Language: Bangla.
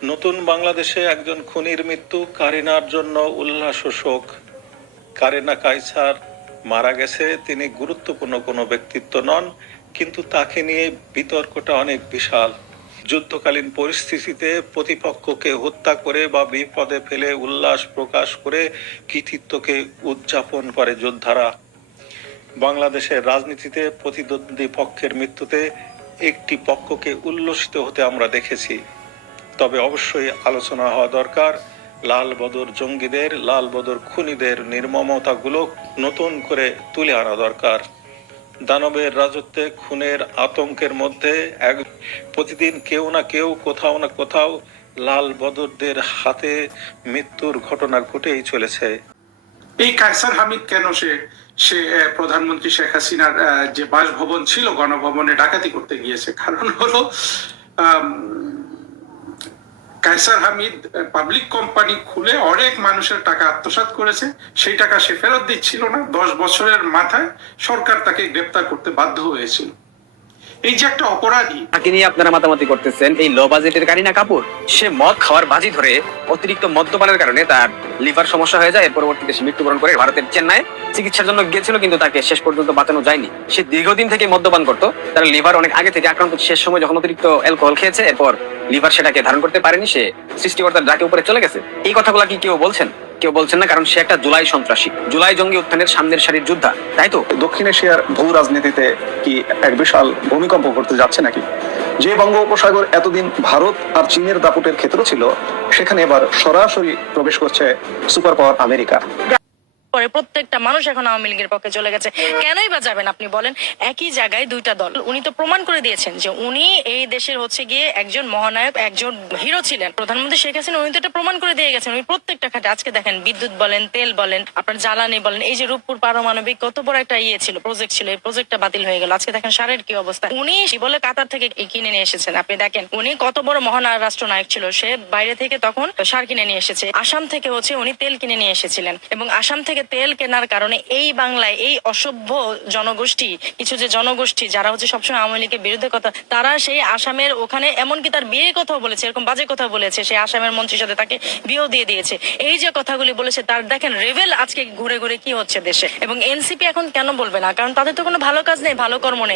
নতুন বাংলাদেশে একজন খুনির মৃত্যু, কারিনার জন্য উল্লাস ও শোক। কারিনা কায়সার মারা গেছে, তিনি গুরুত্বপূর্ণ কোনো ব্যক্তিত্ব নন, কিন্তু তাকে নিয়ে বিতর্কটা অনেক বিশাল। যুদ্ধকালীন পরিস্থিতিতে প্রতিপক্ষকে হত্যা করে বা বিপদে ফেলে উল্লাস প্রকাশ করে কৃতিত্বকে উদযাপন করে যোদ্ধারা। বাংলাদেশের রাজনীতিতে প্রতিদ্বন্দ্বী পক্ষের মৃত্যুতে একটি পক্ষকে উল্লসিত হতে আমরা দেখেছি। তবে অবশ্যই আলোচনা হওয়া দরকার লাল বদর জঙ্গিদের, লাল বদর খুনিদের নির্মমতাগুলো নতুন করে তুলে আনা দরকার। দানবের রাজত্বে, খুনের আতঙ্কের মধ্যে প্রতিদিন কেউ না কেউ, কোথাও না কোথাও লাল বদরদের হাতে মৃত্যুর ঘটনা ঘটেই চলেছে। এই কায়সার হামিদ কেন সে সে প্রধানমন্ত্রী শেখ হাসিনার যে বাসভবন ছিল গণভবনে ডাকাতি করতে গিয়েছে? কারণ হলো কায়সার হামিদ পাবলিক কোম্পানি খুলে অনেক মানুষের টাকা আত্মসাৎ করেছে, সেই টাকা সে ফেরত দিচ্ছিল না। 10 বছরের মাথায় সরকার তাকে গ্রেপ্তার করতে বাধ্য হয়েছিল। এই যে একটা অপরাধী, তাকে নিয়ে আপনারা মাতামাতি করতেছেন। এই লো বাজেটের কারিনা কাপুর, সে মদ খাওয়ার বাজি ধরে অতিরিক্ত মদ্যপানের কারণে তার লিভার সমস্যা হয়ে যায়। এর পরবর্তীতে সে মৃত্যুবরণ করে। ভারতের চেন্নাই চিকিৎসার জন্য গিয়েছিল, কিন্তু তাকে শেষ পর্যন্ত বাঁচানো যায়নি। সে দীর্ঘদিন থেকে মদ্যপান করতো, তার লিভার অনেক আগে থেকে আক্রান্ত। শেষ সময় যখন অতিরিক্ত অ্যালকোহল খেয়েছে, এরপর লিভার সেটাকে ধারণ করতে পারেনি, সে সৃষ্টিকর্তার ডাকে উপরে চলে গেছে। এই কথাগুলা কি কেউ বলছেন? কেউ বলছেন না, কারণ সে একটা জুলাই সন্ত্রাসী, জুলাই জঙ্গি উত্থানের সামনের সারির যোদ্ধা, তাই তো? দক্ষিণ এশিয়ার ভূ রাজনীতিতে কি এক বিশাল ভূমিকম্প ঘটতে যাচ্ছে নাকি? যে বঙ্গোপসাগর এতদিন ভারত আর চীনের দাপুটের ক্ষেত্র ছিল, সেখানে এবার সরাসরি প্রবেশ করছে সুপার পাওয়ার আমেরিকা। প্রত্যেকটা মানুষ এখন আওয়ামী লীগের পক্ষে চলে গেছে। কেনই বা যাবেন আপনি বলেন? একই জায়গায় দুইটা দল। উনি তো প্রমাণ করে দিয়েছেন যে উনি এই দেশের হচ্ছে গিয়ে একজন মহানায়ক, একজন হিরো ছিলেন। প্রধানমন্ত্রী শেখ হাসিনা উনি তো এটা প্রমাণ করে দিয়ে গেছেন। উনি প্রত্যেকটা খাতে, আজকে দেখেন বিদ্যুৎ বলেন, তেল বলেন, আপনার জ্বালানি বলেন, এই যে রূপপুর পারমাণবিক কত বড় একটা ছিল, প্রজেক্ট ছিল, এই প্রজেক্টটা বাতিল হয়ে গেল। আজকে দেখেন সারের কি অবস্থা। উনি বলে কাতার থেকে কিনে নিয়ে এসেছেন। আপনি দেখেন উনি কত বড় মহান রাষ্ট্রনায়ক ছিল, সে বাইরে থেকে তখন সার কিনে নিয়ে এসেছে। আসাম থেকে হচ্ছে উনি তেল কিনে নিয়ে এসেছিলেন, এবং আসাম থেকে তেল কেনার কারণে এই বাংলায় এই অসভ্য জনগোষ্ঠী, কিছু যে জনগোষ্ঠী যারা হচ্ছে সবসময় আওয়ামী লীগের বিরুদ্ধে কথা, তারা সেই আসামের ওখানে এমনকি তার বিয়ের কথাও বলেছে, এরকম বাজে কথা বলেছে। সেই আসামের মন্ত্রীর সাথে তাকে বিয়েও দিয়ে দিয়েছে। এই যে কথাগুলি বলেছে, তার দেখেন রেভেল আজকে ঘুরে ঘুরে কি হচ্ছে দেশে। এবং এনসিপি এখন কেন বলবে না? কারণ তাদের তো কোনো ভালো কাজ নেই, ভালো কর্ম নেই।